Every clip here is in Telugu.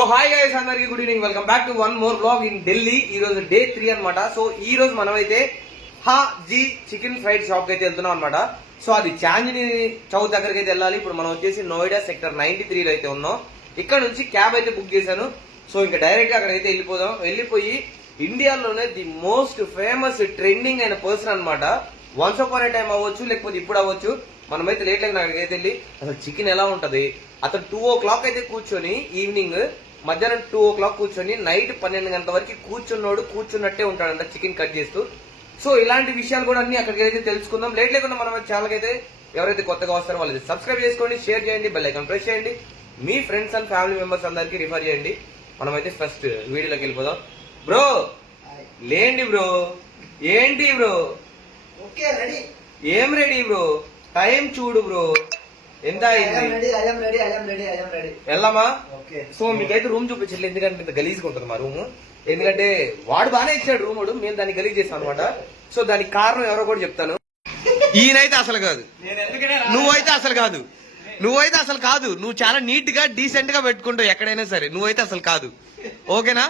సో హాయ్ గైస్ అందరికి good evening welcome back to one more blog in Delhi ఈ రోజు డే త్రీ అనమాట సో ఈ రోజు మనమైతే హా జీ చికెన్ ఫ్రైడ్ షాప్ అయితే వెళ్తున్నాం అనమాట సో అది చాందిని చౌక్ దగ్గరికి అయితే వెళ్ళాలి. ఇప్పుడు మనం వచ్చేసి నోయిడా సెక్టర్ నైన్టీ త్రీలో అయితే ఉన్నాం. ఇక్కడ నుంచి క్యాబ్ అయితే బుక్ చేశాను. సో ఇంకా డైరెక్ట్గా అక్కడికైతే వెళ్ళిపోదాం. వెళ్ళిపోయి ఇండియాలోనే ది మోస్ట్ ఫేమస్ ట్రెండింగ్ అయిన పర్సన్ అనమాట వన్స్ అపాన్ ఏ టైం అవ్వచ్చు లేకపోతే ఇప్పుడు అవ్వచ్చు. మనమైతే లేట్ లేకుండా అక్కడికి అయితే వెళ్ళి అసలు చికెన్ ఎలా ఉంటుంది? అతను టూ ఓ క్లాక్ అయితే కూర్చొని ఈవినింగ్ మధ్యాహ్నం టూ ఓ క్లాక్ కూర్చొని నైట్ పన్నెండు గంటల వరకు కూర్చున్నోడు కూర్చున్నట్టే ఉంటాడంట చికెన్ కట్ చేస్తూ. సో ఇలాంటి విషయాలు కూడా అన్ని అక్కడికి అయితే తెలుసుకుందాం. లేట్ లేకుండా మనం ఛానల్ అయితే ఎవరైతే కొత్తగా వస్తారో వాళ్ళు సబ్స్క్రైబ్ చేసుకోండి షేర్ చేయండి బెల్ ఐకాన్ ప్రెస్ చేయండి. మీ ఫ్రెండ్స్ అండ్ ఫ్యామిలీ మెంబర్స్ అందరికి రిఫర్ చేయండి. మనమైతే ఫస్ట్ వీడియోలోకి వెళ్ళిపోదాం. బ్రో లేండి బ్రో ఏంటి బ్రో ఓకే రెడీ ఏం రెడీ బ్రో టైం చూడు బ్రో ఎంత ఐఎమ్ అయింది ready I'm ready I'm ready I'm ready. వెళ్ళమా? Okay. So మీకైతే రూమ్ చూపించలేదు ఎందుకంటే ఇంత గలీజ్గా ఉంటుంది మా రూమ్. ఎందుకంటే వాడు బాగానే ఇచ్చాడు రూమ్ వాడు మేము దాన్ని గలీజ్ చేస్తాం అనమాట సో దానికి కారణం ఎవరో కూడా చెప్తాను. ఈయనైతే అసలు కాదు. నువ్వైతే అసలు కాదు. నువ్వైతే అసలు కాదు. నువ్వు చాలా నీట్గా డీసెంట్గా పెట్టుకుంటావు ఎక్కడైనా సరే. నువ్వైతే అసలు కాదు. ఓకేనా?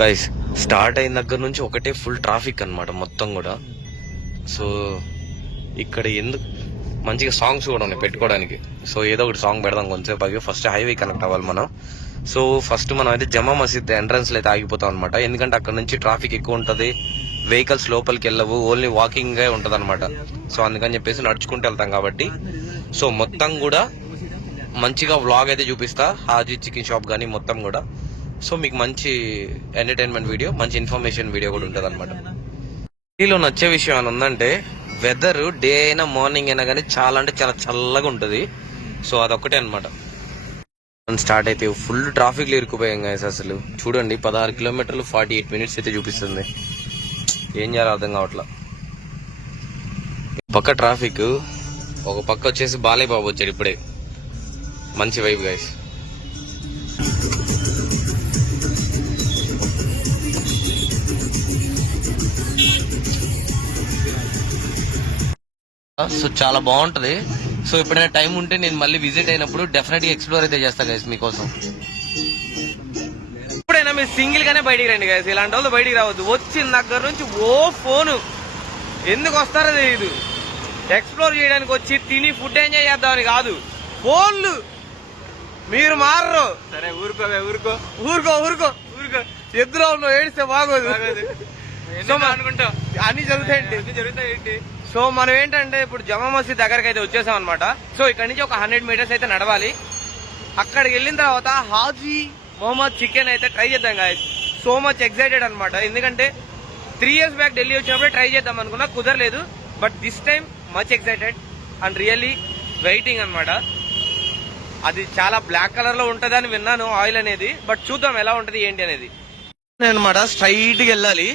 గైస్ స్టార్ట్ అయిన దగ్గర నుంచి ఒకటే ఫుల్ ట్రాఫిక్ అన్నమాట మొత్తం కూడా. సో ఇక్కడ ఎందుకు మంచిగా సాంగ్స్ కూడా ఉన్నాయి పెట్టుకోవడానికి. సో ఏదో ఒకటి సాంగ్ పెడదాం కొంచెంసేపు ఆగి ఫస్ట్ హైవే కనెక్ట్ అవ్వాలి మనం. సో ఫస్ట్ మనం అయితే జమా మసీద్ ఎంట్రన్స్ అయితే ఆగిపోతాం అనమాట ఎందుకంటే అక్కడ నుంచి ట్రాఫిక్ ఎక్కువ ఉంటుంది. వెహికల్స్ లోపలికి వెళ్ళవు. ఓన్లీ వాకింగ్ ఉంటది అనమాట సో అందుకని చెప్పేసి నడుచుకుంటూ వెళ్తాం కాబట్టి. సో మొత్తం కూడా మంచిగా వ్లాగ్ అయితే చూపిస్తా. హాజీ చికెన్ షాప్ కానీ మొత్తం కూడా. సో మీకు మంచి ఎంటర్టైన్మెంట్ వీడియో మంచి ఇన్ఫర్మేషన్ వీడియో కూడా ఉంటుంది అనమాట నచ్చే విషయం అని ఉందంటే వెదర్ డే అయినా మార్నింగ్ అయినా కానీ చాలా అంటే చాలా చల్లగా ఉంటుంది. సో అదొక్కటే అనమాట స్టార్ట్ అయితే ఫుల్ ట్రాఫిక్లో ఇరుక్కుపోయాం guys అసలు. చూడండి పదహారు కిలోమీటర్లు ఫార్టీ ఎయిట్ మినిట్స్ అయితే చూపిస్తుంది. ఏం చేయాలో అర్థం కావట్లా. పక్క ట్రాఫిక్ ఒక పక్క వచ్చేసి బాలయ్య బాబు వచ్చాడు ఇప్పుడే. మంచి వైబ్ గాయస్ సో చాలా బాగుంటది. సో ఎప్పుడైనా టైం ఉంటే నేను మళ్ళీ విజిట్ అయినప్పుడు డెఫినెట్గా ఎక్స్ప్లోర్ అయితే చేస్తా గైస్ మీకోసం. ఎప్పుడైనా మీరు సింగిల్ గానే బయటికి రండి గైస్ ఇలాంటి వాళ్ళు బయటికి రావద్దు. వచ్చిన దగ్గర నుంచి ఓ ఫోను. ఎందుకు వస్తారో తెలియదు ఎక్స్ప్లోర్ చేయడానికి వచ్చి తిని ఫుడ్ ఎంజాయ్ చేద్దామని కాదు. ఫోన్లు. మీరు మారరు. సరే ఊరుకోవే ఊరుకో. ఊరుకో ఊరుకో ఊరుకో. ఎద్దులో ఉన్నావు ఏడిస్తే బాగోదు. అనుకుంటావు. అన్ని జరుగుతాయండి అన్ని జరుగుతాయి ఏంటి? సో మనం ఏంటంటే ఇప్పుడు జమా మసీద్ దగ్గరకు అయితే వచ్చేసాం అనమాట సో ఇక్కడ నుంచి ఒక హండ్రెడ్ మీటర్స్ అయితే నడవాలి. అక్కడికి వెళ్ళిన తర్వాత హాజీ మొహమ్మద్ చికెన్ అయితే ట్రై చేద్దాం గాయస్ సో మచ్ ఎక్సైటెడ్ అనమాట ఎందుకంటే త్రీ ఇయర్స్ బ్యాక్ ఢిల్లీ వచ్చినప్పుడే ట్రై చేద్దాం అనుకున్నా కుదరలేదు. But this time much excited and really waiting అనమాట అది చాలా బ్లాక్ కలర్లో ఉంటుందని విన్నాను ఆయిల్ అనేది. బట్ చూద్దాం ఎలా ఉంటుంది ఏంటి అనేది. అనమాట స్ట్రైట్గా వెళ్ళాలి.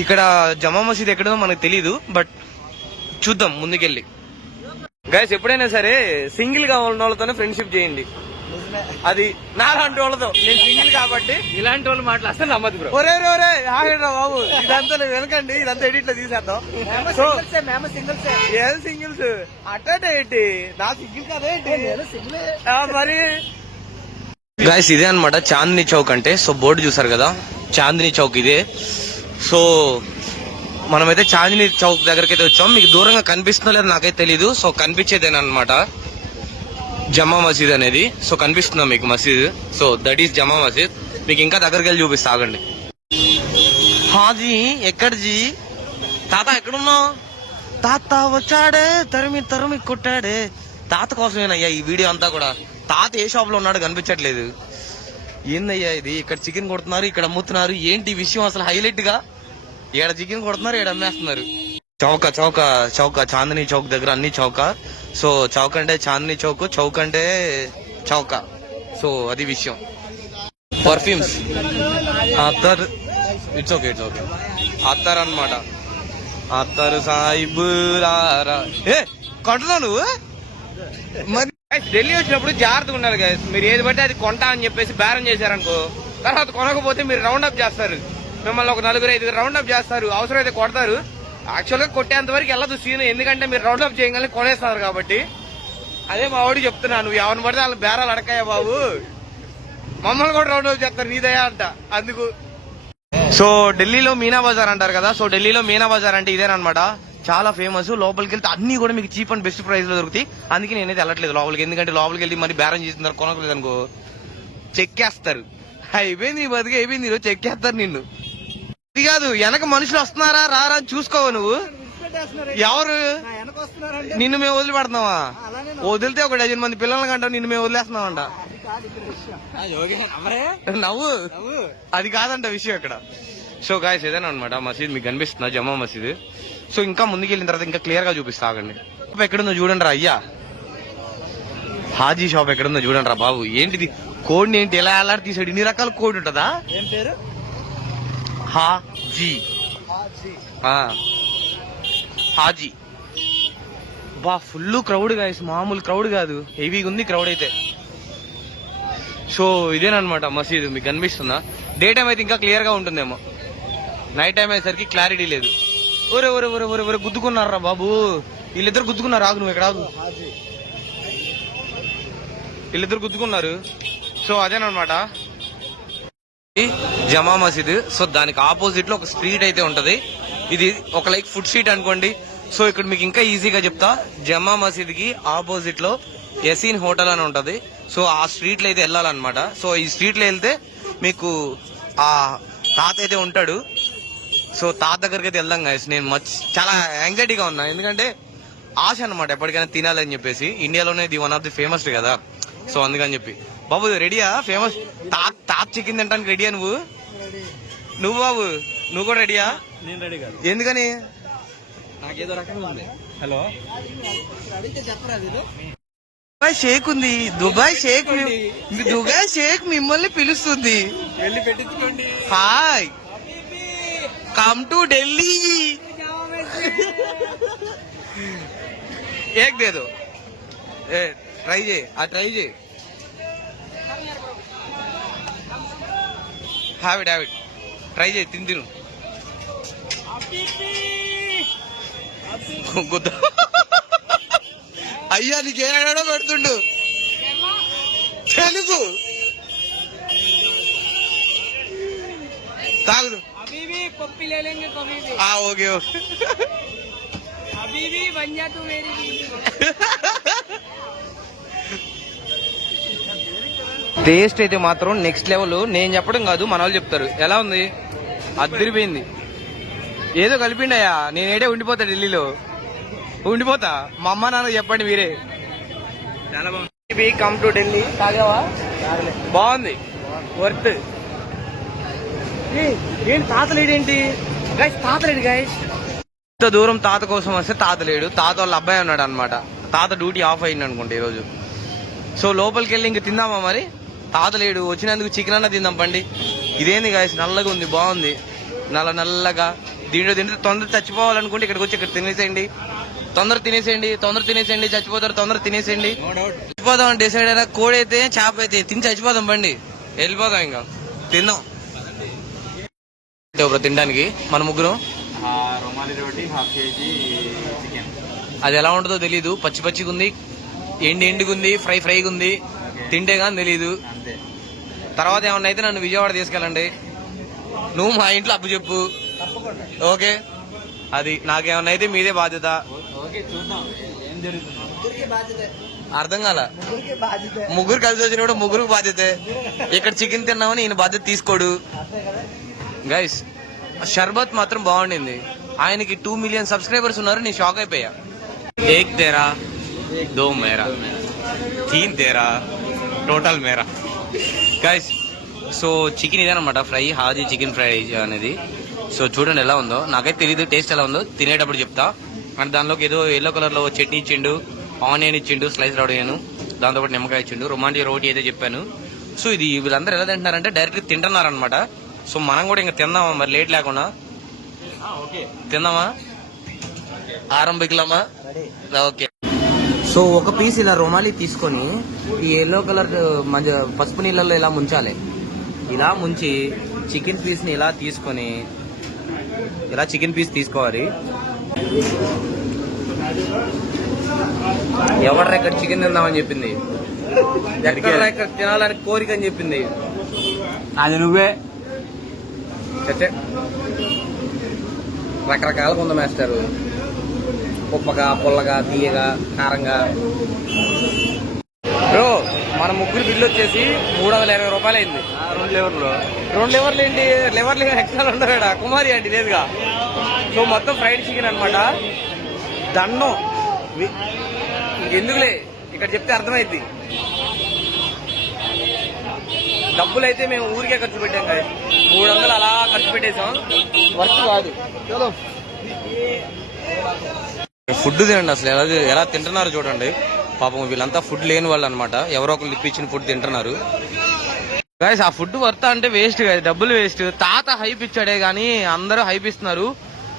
ఇక్కడ జమా మసీద్ ఎక్కడో మనకు తెలీదు బట్ చూద్దాం ముందుకెళ్ళి. గైస్ ఎప్పుడైనా సరే సింగిల్గా ఉన్న వాళ్ళతోనే ఫ్రెండ్షిప్ చేయండి. అది నాలాంటి వాళ్ళతో. నేను సింగిల్ కాబట్టి ఇలాంటి వాళ్ళు మాటలు అసలు నమ్మదు బ్రో ఒరే ఒరే ఆగండిరా బాబు. ఇదంతా నేను వెనకండి ఇదంతా ఎడిట్లో తీసేద్దాం. సింగిల్సే ఏం సింగిల్స్ నా సింగిల్ కదేంటి నేను సింగిలే ఆ, మరి. గాయస్ ఇదే అన్నమాట చాందిని చౌక్ అంటే. సో బోర్డు చూసారు కదా? చాందిని చౌక్ ఇదే. సో మనమైతే చాందిని చౌక్ దగ్గరికి అయితే వచ్చాం. మీకు దూరంగా కనిపిస్తుందో లేదో నాకైతే తెలీదు. సో కనిపించేదేనమాట జమా మసీద్ అనేది. సో కనిపిస్తుందా మీకు మసీద్? సో దట్ ఈస్ జమా మసీద్. మీకు ఇంకా దగ్గరికి వెళ్ళి చూపిస్తా ఆగండి. హాజీ ఎక్కడిజీ తాత ఎక్కడున్నావు? తాత వచ్చాడే తరిమి తరిమి కొట్టాడే. తాత కోసమేనయ్యా ఈ వీడియో అంతా కూడా. తాత ఏ షాప్లో ఉన్నాడు ఉన్నాడో కనిపించట్లేదు. ఏందయ్యా ఇది? ఇక్కడ చికెన్ కొడుతున్నారు ఇక్కడ అమ్ముతున్నారు. ఏంటి విషయం అసలు హైలైట్గా? ఇక్కడ చికెన్ కొడుతున్నారు ఇక్కడ అమ్మేస్తున్నారు. చౌక చౌక చౌక చాందిని చౌక్ దగ్గర అన్ని చౌక. సో చౌక్ అంటే చాందిని చౌక్ చౌక్ అంటే చౌక. సో అది విషయం. పర్ఫ్యూమ్స్ అత్తర్ ఇట్స్ ఓకే ఇట్స్ ఓకే అత్తర్ అనమాట అత్తరు సాయిబు రారా ఏ కొంటున్నావు నువ్వు? మరి ఢిల్లీ వచ్చినప్పుడు జాగ్రత్తగా ఉండాలి గైస్ మీరు ఏది పడితే అది కొంటా అని చెప్పేసి బేరం చేశారనుకో తర్వాత కొనకపోతే మీరు రౌండ్ అప్ చేస్తారు. మిమ్మల్ని ఒక నలుగురు ఐదుగురు రౌండ్ అప్ చేస్తారు. అవసరమైతే కొడతారు. యాక్చువల్గా కొట్టేంత వరకు వెళ్ళదు సీన్. ఎందుకంటే మీరు రౌండ్ అప్ కొనేస్తారు కాబట్టి. అదే మా వాడికి చెప్తున్నా నువ్వు ఎవరిని పడితే వాళ్ళ బేరాలు అడకాయా బాబు. మమ్మల్ని కూడా రౌండ్ అప్ చేస్తారు నీదయా అంట. అందుకు. సో ఢిల్లీలో మీనా బజార్ అంటారు కదా. సో ఢిల్లీలో మీనా బజార్ అంటే ఇదేనమాట చాలా ఫేమస్ లోపలికి వెళ్తే అన్ని కూడా మీకు చీప్ అండ్ బెస్ట్ ప్రైస్లో దొరుకుతాయి. అందుకే నేనైతే వెళ్ళట్లేదు లోపలికి. ఎందుకంటే లోపలికి వెళ్ళి మరి బేరం చేస్తున్నారు కొనకలేదు అనుకో. చెక్కేస్తారు. అయిపోయింది ఈ బతికి అయిపోయింది ఈరోజు చెక్కేస్తారు నిన్ను. ఇది కాదు వెనక మనుషులు వస్తున్నారా రారా అని చూసుకోవు నువ్వు? ఎవరు? నా నిన్ను మేము వదిలిపెడుతున్నావా అలానే వదిలితే ఒక డజన్ మంది పిల్లలకి అంటావు నిన్ను మేము వదిలేస్తున్నామంట. అది కాదు ఇక్కడ విషయం. నవ్వు. అది కాదంట విషయం ఇక్కడ. సో గాయస్ ఏదైనా అనమాట మసీద్ మీకు కనిపిస్తుందా? జమా మసీద్. సో ఇంకా ముందుకు వెళ్ళిన తర్వాత ఇంకా క్లియర్గా చూపిస్తా ఆగండి. షాప్ ఎక్కడుందో చూడండి రా అయ్యా. హాజీ షాప్ ఎక్కడుందో చూడండి రా బాబు. ఏంటిది? కోడ్ ఏంటి? ఎలా ఎలా తీసాడు? ఇన్ని రకాల కోడ్ ఉంటుందా? ఏం పేరు? హాజీ. హాజీ. బా ఫుల్ క్రౌడ్ గాయస్ మామూలు క్రౌడ్ కాదు. హెవీగా ఉంది క్రౌడ్ అయితే. సో ఇదేనమాట మసీదు. మీకు కనిపిస్తుందా? డే టైం అయితే ఇంకా క్లియర్గా ఉంటుందేమో. నైట్ టైం అయ్యేసరికి క్లారిటీ లేదు. ఒరే ఒరే ఒరే ఒరే ఒరే గుద్దుకున్నారా బాబు. వీళ్ళిద్దరు గుద్దుకున్నారు. ఆగు నువ్వు ఇక్కడ ఆగు. వీళ్ళిద్దరు గుద్దుకున్నారు. సో అదేనమాట జమా మసీద్ సో దానికి ఆపోజిట్లో ఒక స్ట్రీట్ అయితే ఉంటది. ఇది ఒక లైక్ ఫుడ్ స్ట్రీట్ అనుకోండి. సో ఇక్కడ మీకు ఇంకా ఈజీగా చెప్తా. జమా మసీద్కి ఆపోజిట్లో ఎసీన్ హోటల్ అని ఉంటది. సో ఆ స్ట్రీట్లో అయితే వెళ్ళాలన్నమాట. సో ఈ స్ట్రీట్లో వెళ్తే మీకు ఆ తాత అయితే ఉంటాడు. సో తాత దగ్గరికి అయితే వెళ్దాం guys. నేను మచ్ చాలా యాంగ్జైటీగా ఉన్నా. ఎందుకంటే ఆశ అన్నమాట ఎప్పటికైనా తినాలని చెప్పేసి. ఇండియాలోనే ఇది వన్ ఆఫ్ ది ఫేమస్ కదా. సో అందుకని చెప్పి. బాబు రెడీయా ఫేమస్ తాత తాత చికెన్ తినడానికి రెడీయా నువ్వు. నువ్వు బాబు నువ్వు కూడా రెడీయా నేను రెడీ కాదు. ఎందుకని? నాకేదో రకంగా ఉంది. హలో? దుబాయ్ షేక్ ఉంది. దుబాయ్ షేక్ దుబాయ్ షేక్ మిమ్మల్ని పిలుస్తుంది. వెళ్ళి పెట్టించుకోండి హాయ్. కమ్ టు ఢిల్లీ ఏక్ దే దో ఏ ట్రై చేయి ఆ ట్రై చేయి హ్యావిట్ హ్యావిట్ ట్రై చేయి తిని తిను గుద్ద అయ్యా నీకేడో పెడుతుండు తెలుగు తాగుదు अभी भी पप्पी ले लेंगे कभी भी ఆ ఓకే ఓకే अभी भी बन जा तू मेरी बीवी టేస్ట్ అయితే మాత్రం నెక్స్ట్ లెవెల్ నేను చెప్పడం కాదు మన వాళ్ళు చెప్తారు ఎలా ఉంది అద్దరిపోయింది ఏదో కలిపిండయా నేనేడే ఉండిపోతా ఢిల్లీలో ఉండిపోతా మా అమ్మ నాన్న చెప్పండి మీరే చాలా బాగుంది కమ్ టు ఢిల్లీ తాగావా బాగుంది వర్త్ ఏంటి తాతలేడేంటి గైస్ తాతలేడు గైస్ ఇంత దూరం తాత కోసం వస్తే తాత లేడు. తాత వాళ్ళ అబ్బాయి ఉన్నాడు అనమాట తాత డ్యూటీ ఆఫ్ అయింది అనుకుంటా ఈరోజు. సో లోపలికి వెళ్ళి ఇంక తిందామా మరి? తాత లేడు. వచ్చినందుకు చికెన్ అన్న తిందాం పండి. ఇదేంది గాయస్ నల్లగా ఉంది బాగుంది. నల్ల నల్లగా. దీంట్లో తింటే తొందర చచ్చిపోవాలనుకుంటే ఇక్కడికి వచ్చి ఇక్కడ తినేసేయండి. తొందర తినేసేయండి తొందర తినేసేయండి. చచ్చిపోతారు తొందర తినేసేయండి. నో డౌట్ చచ్చిపోదాం డిసైడ్ అయినా కోడి అయితే చేప అయితే తిని చచ్చిపోదాం బండి వెళ్ళిపోదాం ఇంకా. తిందాం. ఇప్పుడు తినడానికి. మన ముగ్గురు? రుమాలి రోటి హాఫ్ కేజీ చికెన్. అది ఎలా ఉంటుందో తెలీదు. పచ్చి పచ్చిగా ఉంది ఎండి ఎండిగా ఉంది ఫ్రై ఫ్రైగా ఉంది. తింటే కానీ తెలీదు. అంతే. తర్వాత ఏమన్నా అయితే నన్ను విజయవాడ తీసుకెళ్ళండి. నువ్వు మా ఇంట్లో అప్పు చెప్పు. ఓకే? అది నాకేమన్నా అయితే మీదే బాధ్యత. ఓకే చూద్దాం. ఏం జరుగుతుంది. ముగ్గురికి బాధ్యత. అర్థం కాల. ముగ్గురు కలిసి వచ్చినప్పుడు ముగ్గురు బాధ్యతే. ఇక్కడ చికెన్ తిన్నామని ఈయన బాధ్యత తీసుకోడు. అంతే కదా. గైస్ షర్బత్ మాత్రం బాగుండింది. ఆయనకి టూ మిలియన్ సబ్స్క్రైబర్స్ ఉన్నారు నేను షాక్ అయిపోయా. ఏక్ తేరా దో మేరా. తీన్ తేరా టోటల్ మేరా. గైస్ సో చికెన్ ఇదేనమాట ఫ్రై హాజీ చికెన్ ఫ్రై అనేది. సో చూడండి ఎలా ఉందో. నాకైతే తెలియదు టేస్ట్ ఎలా ఉందో. తినేటప్పుడు చెప్తా. అండ్ దానిలోకి ఏదో ఎల్లో కలర్లో చట్నీ ఇచ్చిండు ఆనియన్ ఇచ్చిండు స్లైస్ రావడం దాంతోపాటు నిమ్మకాయ ఇచ్చిండు రొమాంటిక్ రోటీ అయితే చెప్పాను. సో ఇది వీళ్ళందరూ ఎలా తింటున్నారంటే డైరెక్ట్ తింటున్నారు అనమాట సో మనం కూడా ఇంకా తిందామా? మరి లేట్ లేకుండా. ఓకే తిందామా? ఆరంభికలామా? రెడీ. ఓకే. సో ఒక పీస్ ఇలా రుమాలి తీసుకొని ఈ ఎల్లో కలర్ మధ్య పసుపు నీళ్ళల్లో ఇలా ముంచాలి. ఇలా ముంచి చికెన్ పీస్ని ఇలా తీసుకొని ఇలా చికెన్ పీస్ తీసుకోవాలి. ఎవడ్రా ఇక్కడ చికెన్ తిందామని చెప్పింది? ఎక్కడ్రా ఇక్కడ తినాలని కోరిక అని చెప్పింది? అది నువ్వే. చచ్చే. రకరకాలుగా ఉంది మాస్టర్. ఉప్పగా పుల్లగా తీయగా కారంగా. బ్రో మన ముగ్గురు బిల్లు వచ్చేసి మూడు వందల ఇరవై రూపాయలు అయింది రెండు లెవర్లు. రెండు లివర్లు ఏంటి? లివర్లు ఎక్స్ట్రా ఉండరాడా కుమారి అండి లేదుగా. సో మొత్తం ఫ్రైడ్ చికెన్ అనమాట దన్నం. వి- ఎందుకులే ఇక్కడ చెప్తే అర్థమైంది డబ్బులు అయితే మేము ఊరికే ఖర్చు పెట్టాం కదా మూడు వందలు అలా ఖర్చు పెట్టేసాం వర్క్ కాదు. ఫుడ్ తినండి అసలు. ఎలా ఎలా తింటున్నారు చూడండి. పాపం వీళ్ళంతా ఫుడ్ లేని వాళ్ళు అనమాట ఎవరో ఒకరు ఇప్పించిన ఫుడ్ తింటున్నారు. గాయస్ ఆ ఫుడ్ వర్త అంటే వేస్ట్ గాయ డబ్బులు వేస్ట్. తాత హైప్ ఇచ్చాడే గానీ అందరూ హైప్ ఇస్తున్నారు.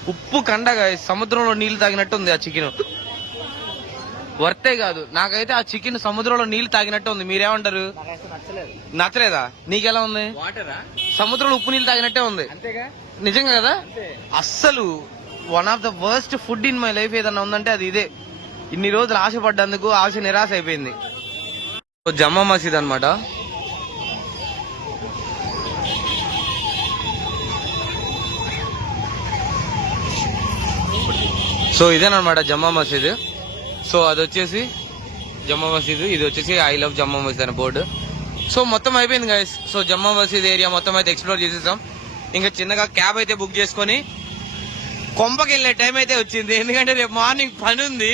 ఉప్పు కండ గాయస్ సముద్రంలో నీళ్ళు తాగినట్టు ఉంది ఆ చికెన్. వర్తే కాదు. నాకైతే ఆ చికెన్ సముద్రంలో నీళ్ళు తాగినట్టు ఉంది. మీరేమంటారు? నచ్చలేదా. నీకెలా ఉంది? వాటరా సముద్రంలో ఉప్పు నీళ్ళు తాగినట్టే ఉంది. నిజంగా కదా? అస్సలు one of the worst food in my life ఏదన్నా ఉందంటే అది ఇదే. ఇన్ని రోజులు ఆశపడ్డందుకు ఆశ నిరాశ అయిపోయింది. సో జమ్మా మసీద్ అన్నమాట. సో ఇదేనమాట జమ్మా మసీద్. సో అది వచ్చేసి జమ్మా మసీద్ ఇది వచ్చేసి ఐ లవ్ జమ్మా మసీద్ అనే బోర్డు. సో మొత్తం అయిపోయింది గైస్ సో జమ్మా మసీద్ ఏరియా మొత్తం అయితే ఎక్స్ప్లోర్ చేసేసాం. ఇంకా చిన్నగా క్యాబ్ అయితే బుక్ చేసుకొని కొంపకి వెళ్ళే టైం అయితే వచ్చింది. ఎందుకంటే రేపు మార్నింగ్ పని ఉంది.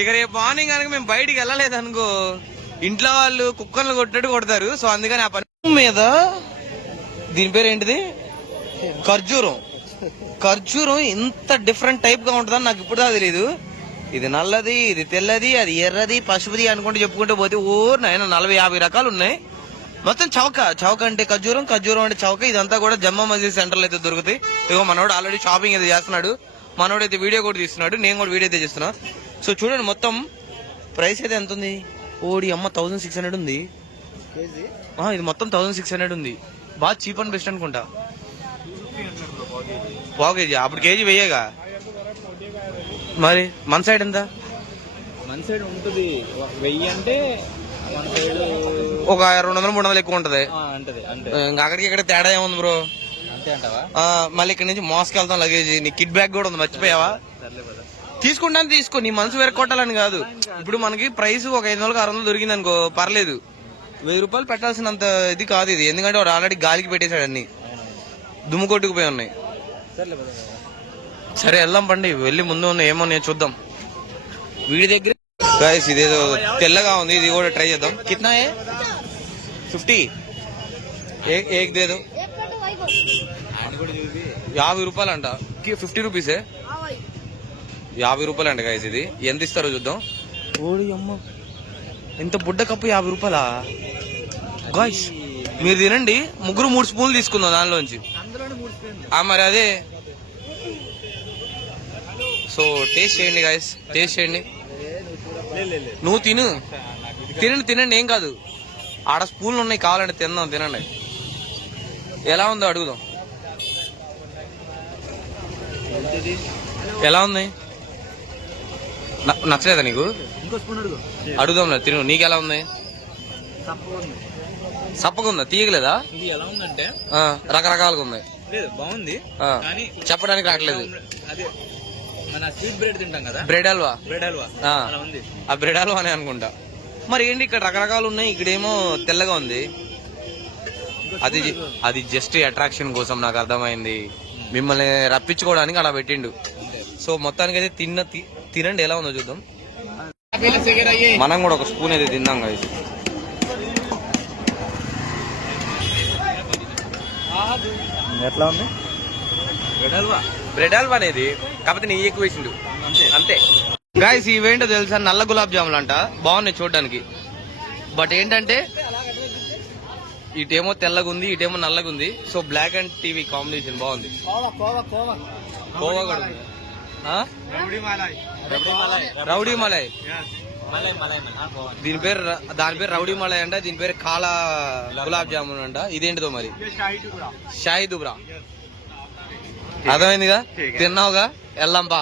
ఇక రేపు మార్నింగ్ కనుక మేము బయటికి వెళ్ళలేదు అనుకో ఇంట్లో వాళ్ళు కుక్కర్లు కొట్టినట్టు కొడతారు. సో అందుకని ఆ పని మీద దీని పేరు ఏంటిది? ఖర్జూరం. ఖర్జూరం ఇంత డిఫరెంట్ టైప్గా ఉంటుందని నాకు ఇప్పుడు తెలియదు ఇది నల్లది ఇది తెల్లది అది ఎర్రది పసుపుది అనుకుంటూ చెప్పుకుంటూ పోతే ఓ నాయన నలభై యాభై రకాలు ఉన్నాయి. మొత్తం చౌక చౌక అంటే ఖర్జూరం ఖర్జూరం అంటే చౌక ఇదంతా కూడా జమ్మా మసీద్ సెంటర్లో అయితే దొరుకుతాయి. ఇగో మనోడు ఆల్రెడీ షాపింగ్ అయితే చేస్తున్నాడు. మనోడు అయితే వీడియో కూడా తీస్తున్నాడు. నేను కూడా వీడియో అయితే చేస్తున్నా. సో చూడండి మొత్తం ప్రైస్ అయితే ఎంత ఉంది ఓడి అమ్మ థౌసండ్ సిక్స్ హండ్రెడ్ ఉంది. ఇది మొత్తం థౌసండ్ సిక్స్ హండ్రెడ్ ఉంది. బాగా చీప్ అండ్ బెస్ట్ అనుకుంటా. పావు కేజీ. అప్పుడు కేజీ వెయ్యేగా మరి మన సైడ్ ఎంత? మన సైడ్ ఉంటుంది. వెయ్యి అంటే మన సైడ్ ఒక రెండు వందలు మూడు వందలు ఎక్కువ ఉంటది. అంటది అంటే ఇంకా అక్కడికి ఇక్కడ తేడా ఏముంది బ్రో మళ్ళీ ఇక్కడ నుంచి మోసుకెళ్తాం లగేజ్ నీ కిడ్ బ్యాగ్ కూడా ఉంది మర్చిపోయావా? తీసుకుంటాను తీసుకో. నీ మనసు వెరకొట్టాలని కాదు. ఇప్పుడు మనకి ప్రైస్ ఒక ఐదు వందలకు ఆరు వందలు దొరికింది అనుకో పర్లేదు. వెయ్యి రూపాయలు పెట్టాల్సినంత ఇది కాదు ఇది. ఎందుకంటే వాడు ఆల్రెడీ గాలికి పెట్టేశాడు అన్ని. దుమ్ము కొట్టుకుపోయి ఉన్నాయి. సరే వెళ్దాం పండి. వెళ్ళి ముందు ఉంది ఏమో నేను చూద్దాం. వీడి దగ్గర గైస్ ఇదేదో తెల్లగా ఉంది. ఇది కూడా ట్రై చేద్దాం. కిట్నా ఫిఫ్టీ? ఏక్ యాభై రూపాయలు అంట ఫిఫ్టీ రూపీసే? యాభై రూపాయలు అంట గైస్ ఇది. ఎంత ఇస్తారో చూద్దాం. ఓడి అమ్మ. ఇంత బుడ్డ కప్పు యాభై రూపాయలా? గాయస్ మీరు తినండి. ముగ్గురు మూడు స్పూన్లు తీసుకుందాం దానిలోంచి. మరి అదే. సో టేస్ట్ చేయండి గాయస్ టేస్ట్ చేయండి. నువ్వు తిను. తినండి తినండి ఏం కాదు. ఆడ స్పూన్లు ఉన్నాయి కావాలంటే తిందాం తినండి. ఎలా ఉందో అడుగుదాం. ఎలా ఉంది? నచ్చలేదా నీకు? అడుగుదాం తిను. నీకు ఎలా ఉంది? తప్పగా ఉంది. సప్పగా ఉందా? తీయగలేదా? ఎలా ఉందంటే రకరకాలుగా ఉంది. బాగుంది. చెప్పడానికి రావట్లేదు. మన స్వీట్ బ్రెడ్ తింటాం కదా? బ్రెడ్ హల్వా బ్రెడ్ హల్వా ఆ. అలా ఉంది. ఆ బ్రెడ్ హల్వా అని అనుకుంటా. మరి ఏంటి ఇక్కడ రకరకాలు ఉన్నాయి? ఇక్కడేమో తెల్లగా ఉంది. అది అది జస్ట్ అట్రాక్షన్ కోసం నాకు అర్థమైంది. మిమ్మల్ని రప్పించుకోవడానికి అలా పెట్టిండు. సో మొత్తానికి అయితే తిన్న తినండి. ఎలా ఉందో చూద్దాం. మనం కూడా ఒక స్పూన్ అయితే తిందాం కదా ఎట్లా ఉంది? బ్రెడ్ హల్వా బ్రెడ్ హల్వా అనేది కాకపోతే నెయ్యి ఎక్కువ వేసిండు అంతే. గాయస్ ఇవేంటో తెలుసా? నల్ల గులాబ్ జాములు అంట బాగున్నాయి చూడడానికి. బట్ ఏంటంటే ఇటేమో తెల్లగా ఉంది ఇటేమో నల్లగా ఉంది so black and TV combination బాగుంది. కోవా కోవా కోవా కోవా కూడా. ఉంది. ఆ? రబడి మలాయ్. రబడి మలాయ్. రౌడీ మలై మలాయ్ మలాయ్ మలాయ్. దీని పేరు దాని పేరు రౌడీ మలై అంట దీని పేరు కాలా గులాబ్ జామున్. అంట. ఇదేంటిదో మరి? షాయి దుబ్రా. అర్థమైందిగా? తిన్నావుగా? వెళ్దాంపా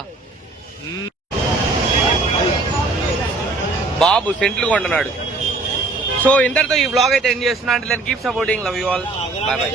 బాబు సెంట్లు కొంటున్నాడు. సో ఇంతటితో ఈ బ్లాగ్ అయితే ఎండ్ చేస్తున్నా. అంటే keep supporting love you all bye bye